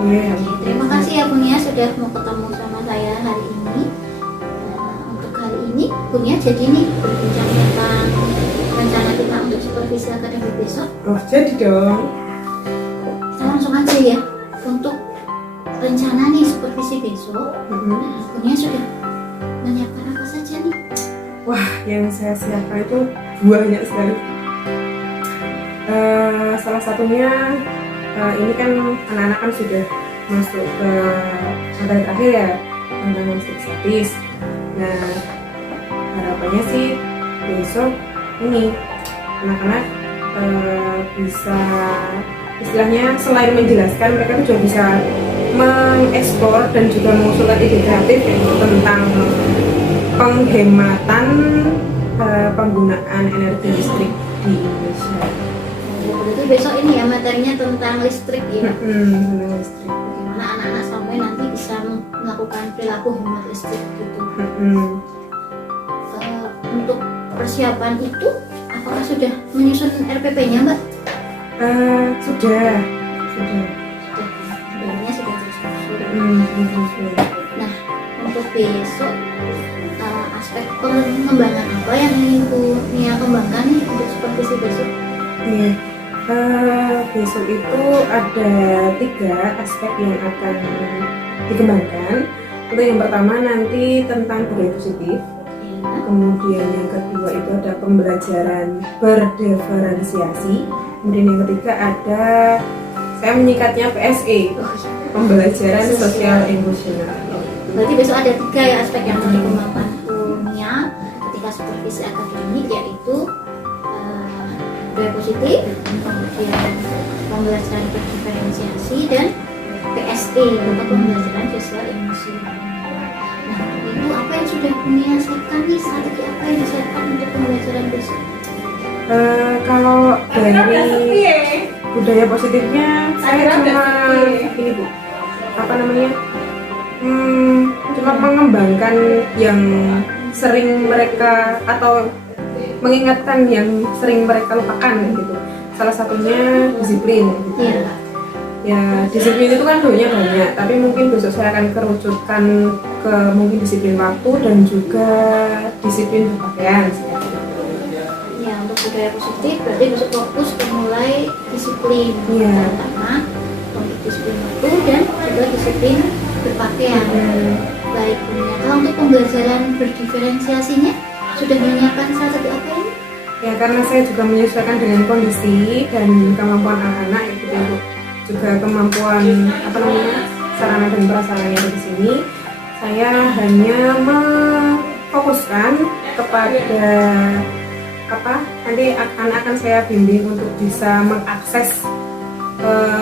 Iya. Terima kasih ya Bunia sudah mau ketemu sama saya hari ini. Untuk hari ini Bunia jadi nih berbincang tentang rencana kita untuk supervisi akademik besok. Oh, jadi dong. Kita langsung aja ya. Untuk rencana nih supervisi besok, Bunia sudah menyiapkan apa saja nih? Wah, yang saya siapkan itu banyak sekali. Salah satunya ini kan anak-anak kan sudah masuk ke materi akhir ya tentang statis. Nah, harapannya sih besok ini anak-anak bisa istilahnya selain menjelaskan, mereka juga bisa mengeksplor dan juga mengusulkan ide kreatif tentang penghematan penggunaan energi listrik di Indonesia. Berarti besok ini ya materinya tentang listrik ya. Tentang listrik. Bagaimana anak-anak sampai nanti bisa melakukan perilaku hemat listrik gitu. Untuk persiapan itu, apakah sudah menyusun RPP-nya, Mbak? Sudah. Sebenarnya sudah tersusun. Nah, untuk besok aspek pengembangan apa yang ingin Bu Nia kembangkan nih untuk supervisi besok? Iya. Besok itu ada 3 aspek yang akan dikembangkan. Untuk yang pertama nanti tentang budaya positif. Kemudian yang kedua itu ada pembelajaran berdiferensiasi. Kemudian yang ketiga ada, saya menyingkatnya PSE, pembelajaran sosial emosional. Berarti besok ada 3 ya aspek yang mau dikembangkan Nia ketika supervisi akademik, yaitu budaya positif, kemudian pembelajaran berdiferensiasi, dan PSE atau pembelajaran sosial emosional. Nah, itu apa yang sudah Nia siapkan nih, strategi apa yang disiapkan untuk pembelajaran besok? Kalau dari budaya positifnya saya cuma ini Bu, apa namanya, cuma mengembangkan yang sering mereka atau mengingatkan yang sering mereka lupakan gitu. Salah satunya disiplin gitu. Ya, disiplin itu kan doanya banyak, tapi mungkin besok saya akan kerucutkan ke mungkin disiplin waktu dan juga disiplin berpakaian. Ya, untuk budaya positif berarti besok fokus ke mulai disiplin, pertama untuk disiplin waktu dan juga disiplin berpakaian. Baik, kalau untuk pembelajaran berdiferensiasinya sudah menyiapkan strategi apa ini? Ya, karena saya juga menyesuaikan dengan kondisi dan kemampuan anak-anak itu juga kemampuan apa namanya sarana dan prasarana yang di sini. Saya hanya memfokuskan kepada apa, nanti akan saya bimbing untuk bisa mengakses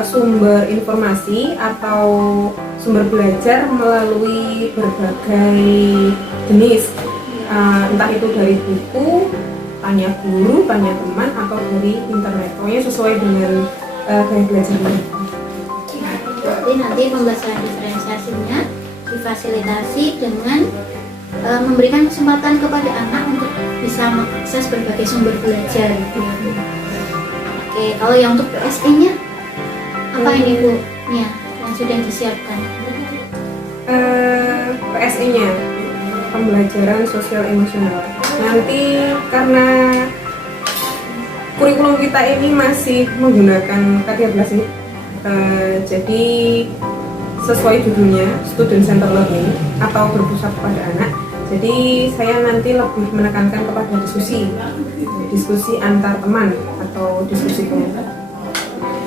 sumber informasi atau sumber belajar melalui berbagai jenis, entah itu dari buku, tanya guru, tanya teman, atau dari internet. Pokoknya sesuai dengan gaya belajar mereka. Jadi nanti pembelajaran diferensiasinya difasilitasi dengan memberikan kesempatan kepada anak untuk bisa mengakses berbagai sumber belajar. Oke, kalau yang untuk PSE-nya apa ini Bu Nia yang sudah disiapkan? PSE-nya pembelajaran sosial emosional. Nanti karena kurikulum kita ini masih menggunakan K13 ini, jadi sesuai judulnya student center learning atau berpusat pada anak. Jadi saya nanti lebih menekankan kepada diskusi antar teman atau diskusi kelompok.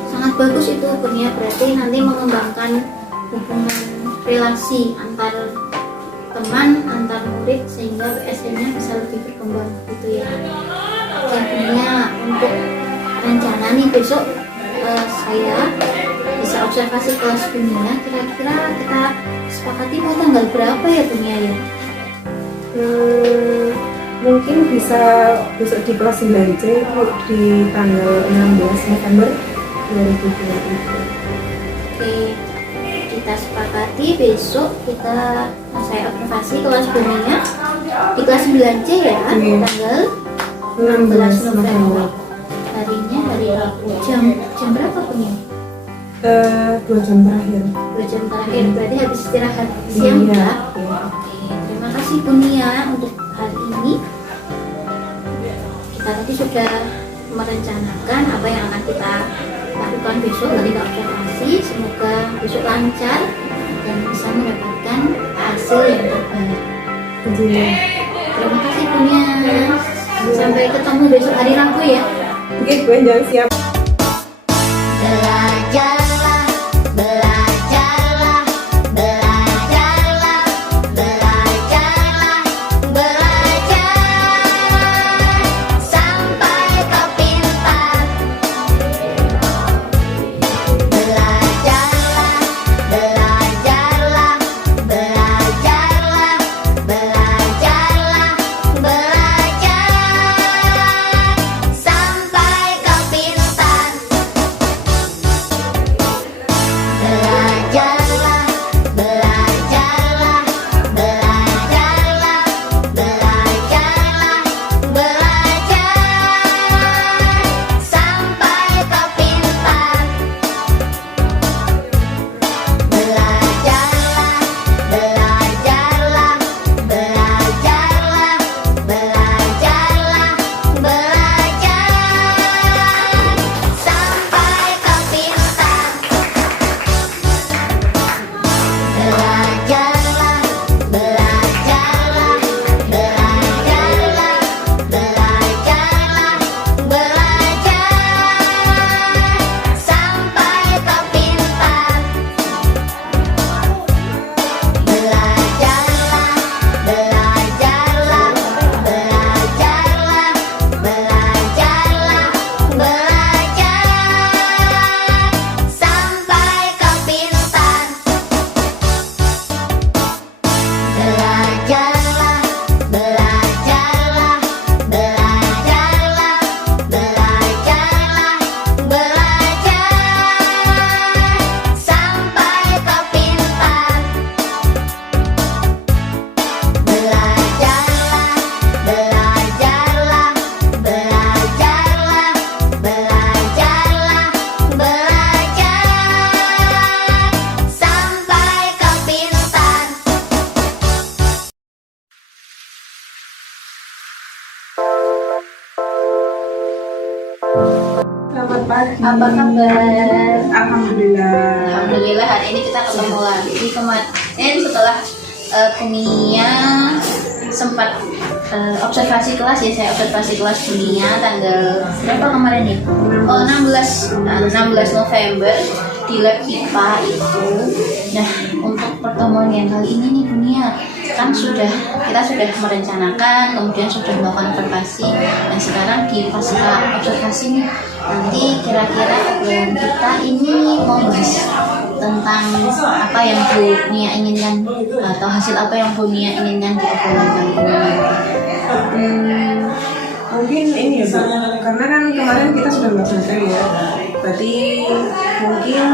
Sangat bagus itu Bunia, berarti nanti mengembangkan hubungan relasi antar teman, antar murid, sehingga PSE-nya bisa lebih berkembang gitu ya. Jadinya untuk rencana nih besok saya bisa observasi kelas dunia, kira-kira kita sepakati mau tanggal berapa ya Bunia ya? Mungkin bisa besok di kelas 9C di tanggal 16 November 2023. Oke, kita sepakati besok saya observasi kelas dunia di kelas 9C ya, tanggal 16 November. Harinya hari Rabu. Jam berapa Bunia? 2 jam terakhir. 2 jam terakhir, berarti habis istirahat siang Iya. ya? Oke, terima kasih Bu Nia untuk hal ini. Kita tadi sudah merencanakan apa yang akan kita lakukan besok ketika observasi. Semoga besok lancar dan bisa mendapatkan hasil yang terbaik. Terima kasih Bu Nia. Sampai ketemu besok hari Rabu ya. Oke, gue jangan siap. Belajarlah, belajarlah, belajarlah, belajarlah, belajar sampai kau pintar. Belajarlah, belajarlah, belajarlah, belajarlah, belajar sampai kau pintar. Belajarlah, belajarlah, belajarlah, belajarlah, belajar sampai kau pintar. Belajarlah, belajarlah, belajarlah, belajarlah, belajar sampai kau pintar. Belajarlah, belajarlah, belajarlah, belajarlah, belajar sampai kau pintar. Belajarlah, belajarlah, belajarlah, belajarlah, belajar sampai kau pintar. Belajarlah, belajarlah, belajarlah, belajarlah, belajar sampai kau pintar. Belajarlah, belajarlah, belajarlah, belajarlah, belajar sampai kau pintar. Selamat pagi. Apa kabar? Alhamdulillah. Alhamdulillah hari ini kita ketemu lagi. Kemarin setelah Kunia sempat observasi kelas ya, saya observasi kelas Kunia tanggal berapa kemarin ya? Oh 16 November di lab IPA itu. Nah untuk pertemuan yang kali ini nih Kunia kan kita sudah merencanakan, kemudian sudah melakukan observasi dan sekarang di fase observasi nih nanti kira-kira obrolan kita ini mau bahas tentang apa yang Bu Nia inginkan atau hasil apa yang Bu Nia inginkan di obrolan kali ini. Mungkin ini ya Bu, karena kan kemarin kita sudah melaksanakan ya. Berarti mungkin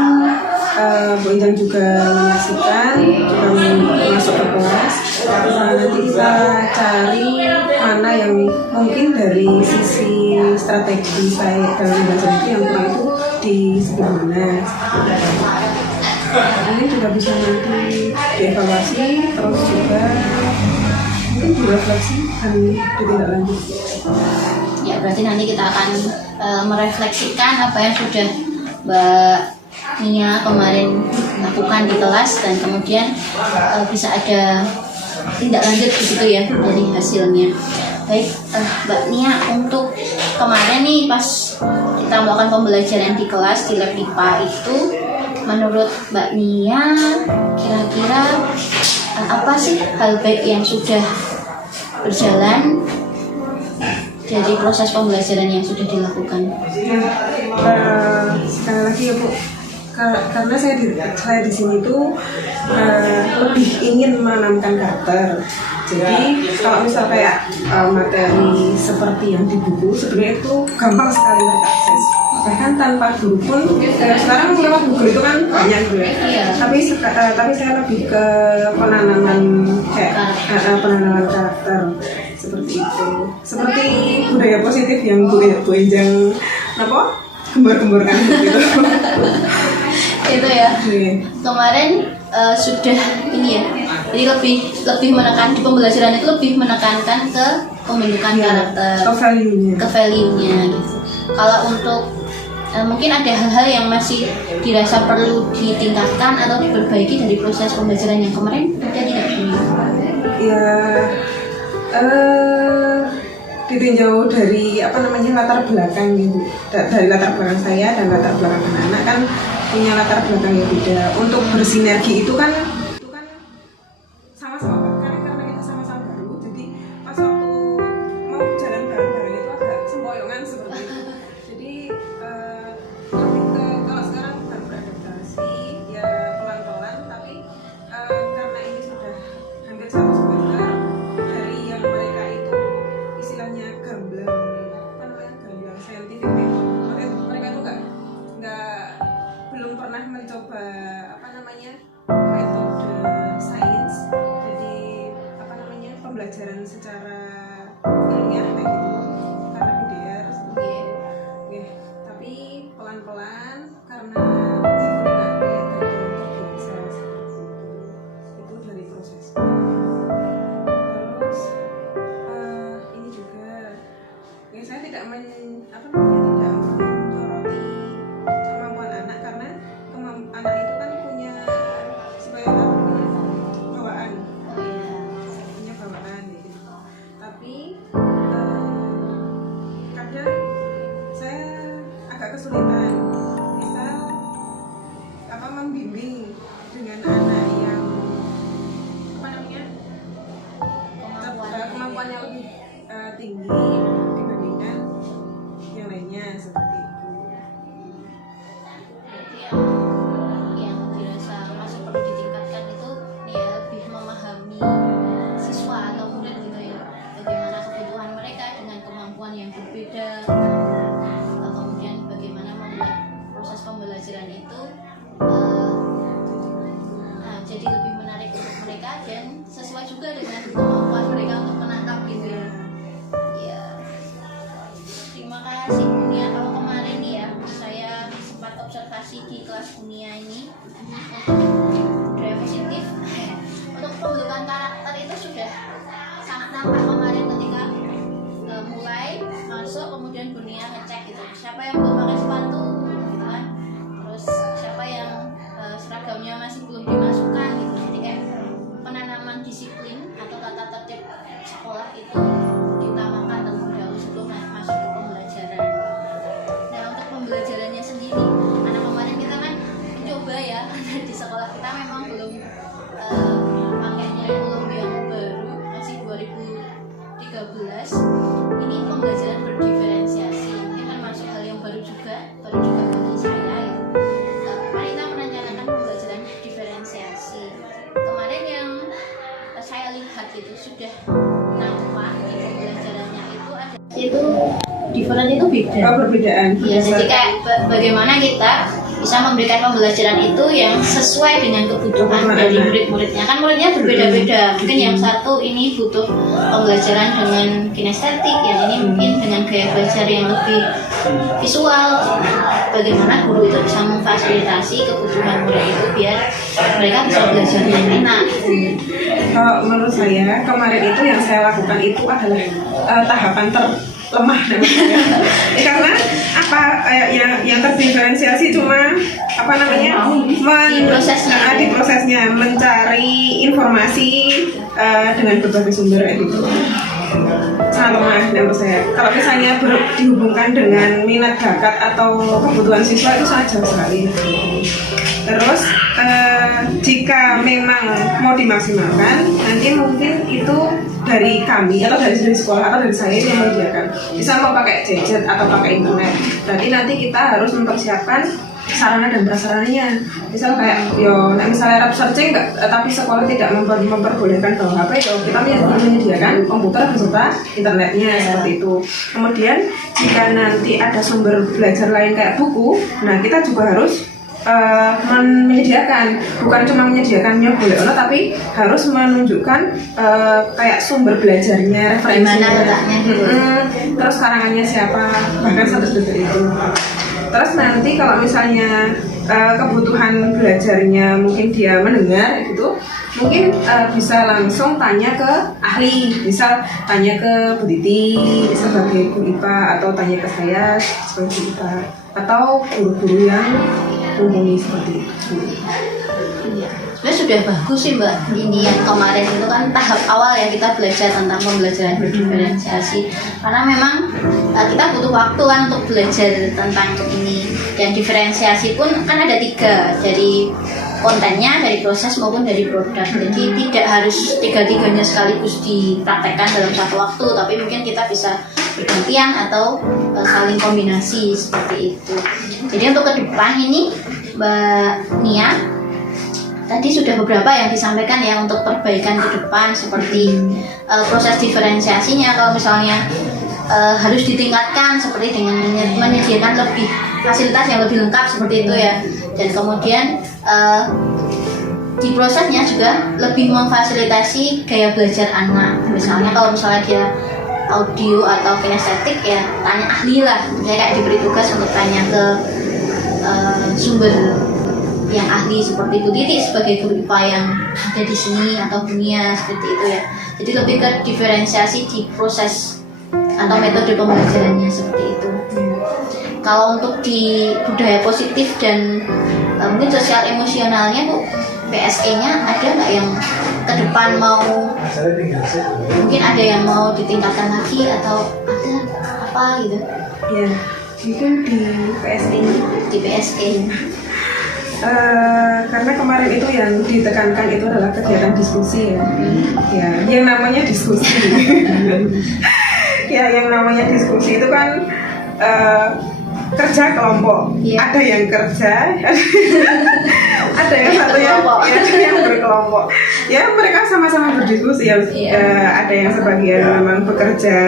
Bu Injang juga menyaksikan, juga masuk ke kelas. Nanti kita cari mana yang mungkin dari sisi strategi saya dalam bahasa itu yang kurang itu di sebelah mana. Ini juga bisa nanti dievaluasi, terus juga mungkin direfleksi dan ditindaklanjuti. Ya berarti nanti kita akan merefleksikan apa yang sudah Mbak Nia kemarin lakukan di kelas dan kemudian bisa ada tindak lanjut begitu ya dari hasilnya. Baik Mbak Nia, untuk kemarin nih pas kita melakukan pembelajaran di kelas di lab IPA itu, menurut Mbak Nia kira-kira apa sih hal baik yang sudah berjalan dari proses pembelajaran yang sudah dilakukan? Sekali lagi ya Bu, karena saya di sini tuh lebih ingin menanamkan karakter. Jadi kalau misal kayak materi seperti yang di buku sebenarnya itu gampang sekali untuk akses. Bahkan tanpa guru pun sekarang lewat Google itu kan banyak gitu ya. Iya. Tapi saya lebih ke penanaman penanaman karakter seperti itu. Seperti budaya positif yang Bu Injang gembar-gemborkan gitu. Itu ya. Iya. Kemarin sudah ini ya. Jadi lebih menekan di pembelajaran itu lebih menekankan ke pembentukan karakter, ke value-nya gitu. Kalau untuk mungkin ada hal-hal yang masih dirasa perlu ditingkatkan atau diperbaiki dari proses pembelajaran yang kemarin, ada tidak punya? Ya, ditinjau dari latar belakang gitu, dari latar belakang saya dan latar belakang anak-anak kan punya latar belakang yang beda. Untuk bersinergi itu kan sama-sama kan, karena kita sama-sama baru, jadi pas waktu mau jalan bareng-bareng itu agak sempoyongan seperti itu. Jadi lebih ke kalau sekarang baru beradaptasi ya pelan-pelan, tapi karena ini sudah hampir 1 semester dari yang mereka itu istilahnya gamblang saintifik, mereka tuh nggak belum pernah mencoba metode sains, jadi pembelajaran secara ilmiah kayak gitu karena BDR seperti itu. Tapi pelan-pelan karena diberi terbiasa seperti itu dari prosesnya. Terus ini juga saya tidak menyoroti kemampuan anak, karena anak itu kan punya bawaan gitu. Tapi kadang saya agak kesulitan misal membimbing dengan anak yang kemampuannya lebih tinggi dibandingkan yang lainnya seperti itu. Yang dirasa masih perlu ditingkatkan itu ya lebih memahami siswa atau murid gitu ya, bagaimana kebutuhan mereka dengan kemampuan yang berbeda, kemudian bagaimana membuat proses pembelajaran itu jadi lebih menarik untuk mereka dan sesuai juga dengan kemampuan mereka untuk menangkap gitu ya. Ya, terima kasih Unia. Kalau kemarin nih ya, saya sempat observasi di kelas Unia ini untuk budaya positif, untuk pembentukan karakter itu sudah sangat nampak kemarin ketika mulai masuk, kemudian Unia ngecek gitu, siapa yang belum pakai sepatu gitu kan, terus siapa yang seragamnya masih belum dimasukkan gitu. Jadi kayak penanaman disiplin atau tata tertib sekolah itu diutamakan terlebih dahulu sebelum masuk ke pembelajaran. Nah, untuk pembelajarannya sendiri, anak kemarin kita kan mencoba ya, karena di sekolah kita memang belum pakainya belum yang baru, masih 2013. Ini pembelajaran berdiferensiasi, ini termasuk hal yang baru juga bagi saya gitu. Mari kita merencanakan pembelajaran diferensiasi. Kemarin yang saya lihat itu sudah nampak di pembelajarannya itu ada itu different itu beda. Perbedaan. Ya, jadi kayak bagaimana kita bisa memberikan pembelajaran itu yang sesuai dengan kebutuhan dari murid-muridnya. Kan muridnya berbeda-beda. Mungkin yang satu ini butuh pembelajaran dengan kinestetik, yang ini mungkin dengan gaya belajar yang lebih visual. Bagaimana guru itu bisa memfasilitasi kebutuhan murid itu biar mereka bisa belajar dengan enak. Kalau menurut saya kemarin itu yang saya lakukan itu adalah tahapan terlemah namanya. Karena yang terdiferensiasi cuma di prosesnya mencari informasi dengan berbagai sumber itu sangat lemah menurut saya. Kalau misalnya dihubungkan dengan minat bakat atau kebutuhan siswa itu sangat jauh sekali. Terus jika memang mau dimaksimalkan, nanti mungkin itu dari kami atau dari sekolah atau dari saya yang menyediakan. Bisa mau pakai gadget atau pakai internet. Berarti nanti kita harus mempersiapkan sarana dan prasarananya. Misal kayak misalnya searching tapi sekolah tidak memperbolehkan bawa HP, kita menyediakan komputer beserta internetnya seperti itu. Kemudian jika nanti ada sumber belajar lain kayak buku, nah kita juga harus menyediakan, bukan cuma menyediakannya boleh tapi harus menunjukkan kayak sumber belajarnya, referensinya, terus karangannya siapa, bahkan status itu. Terus nanti kalau misalnya kebutuhan belajarnya mungkin dia mendengar gitu, mungkin bisa langsung tanya ke ahli, misal tanya ke Bu Titi sebagai guru IPA, atau tanya ke saya sebagai guru IPA, atau guru-guru yang mumpuni seperti itu. Sebenarnya sudah bagus sih Mbak. Ini yang kemarin itu kan tahap awal ya, kita belajar tentang pembelajaran berdiferensiasi. Karena memang kita butuh waktu kan untuk belajar tentang ini. Dan diferensiasi pun kan ada 3, dari kontennya, dari proses maupun dari produk. Jadi tidak harus 3-tiganya sekaligus dipraktekkan dalam satu waktu, tapi mungkin kita bisa bergantian atau saling kombinasi seperti itu. Jadi untuk ke depan ini Mbak Nia, tadi sudah beberapa yang disampaikan ya untuk perbaikan ke depan, seperti proses diferensiasinya kalau misalnya harus ditingkatkan, seperti dengan menyediakan lebih fasilitas yang lebih lengkap seperti itu ya. Dan kemudian di prosesnya juga lebih memfasilitasi gaya belajar anak. Misalnya kalau misalnya dia audio atau kinestetik ya tanya ahli lah, misalnya kayak diberi tugas untuk tanya ke sumber yang ahli seperti Bu Titi sebagai guru IPA yang ada di sini, atau dunia seperti itu ya. Jadi lebih ke diferensiasi di proses atau metode pembelajarannya seperti itu. Kalau untuk di budaya positif dan mungkin sosial emosionalnya Bu, PSE-nya ada nggak yang ke depan mau, mungkin ada yang mau ditingkatkan lagi atau ada apa gitu? Ya, mungkin di PSE. Di PSE. Karena kemarin itu yang ditekankan itu adalah kegiatan diskusi ya. Ya, yang namanya diskusi. Ya, yang namanya diskusi itu kan kerja kelompok. Iya. Ada yang kerja, ada yang satu yang berkelompok. Ya, mereka sama-sama berdiskusi ya. Ada yang sebagian memang bekerja,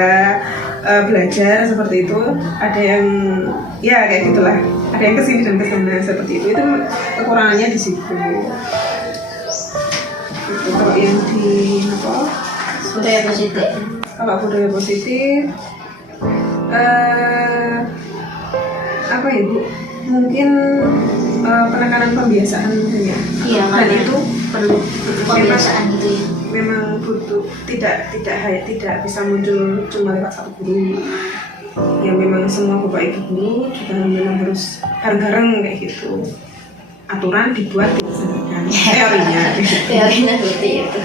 belajar seperti itu, ada yang ya kayak gitulah, ada yang kesini dan kesana seperti itu kekurangannya di situ. Itu kalau yang di apa, Budaya positif. kalau budaya positif apa ya Bu, mungkin penekanan pembiasaan ya. Iya, Dan itu perlu pembiasaan itu ya. memang butuh, tidak bisa muncul cuma lewat satu guru. Ya memang semua bapak ibu guru juga memang harus bareng-bareng kayak gitu. Aturan dibuat dilaksanakan. Teorinya seperti itu.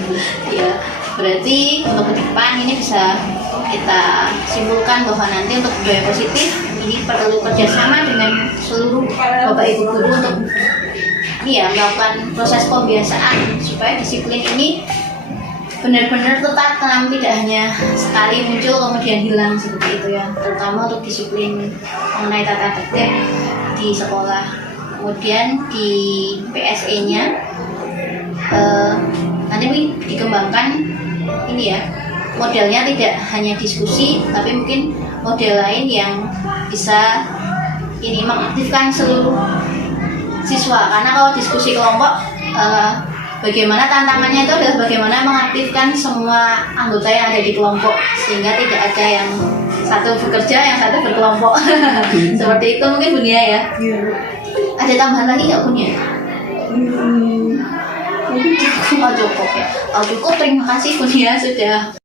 Ya, berarti untuk ke depan ini bisa kita simpulkan bahwa nanti untuk budaya positif ini perlu kerjasama dengan seluruh bapak ibu guru untuk melakukan proses pembiasaan supaya disiplin ini benar-benar tetap tanam, tidak hanya sekali muncul kemudian hilang seperti itu ya. Terutama untuk disiplin mengenai tata tertib di sekolah. Kemudian di PSE-nya nanti dikembangkan ini ya, modelnya tidak hanya diskusi tapi mungkin model lain yang bisa ini mengaktifkan seluruh siswa. Karena kalau diskusi kelompok bagaimana tantangannya itu adalah bagaimana mengaktifkan semua anggota yang ada di kelompok sehingga tidak ada yang satu bekerja, yang satu berkelompok. Seperti itu mungkin Bunia ya. Ada tambahan lagi nggak Bunia? Mungkin cukup. Cukup ya. Cukup. Terima kasih Bunia sudah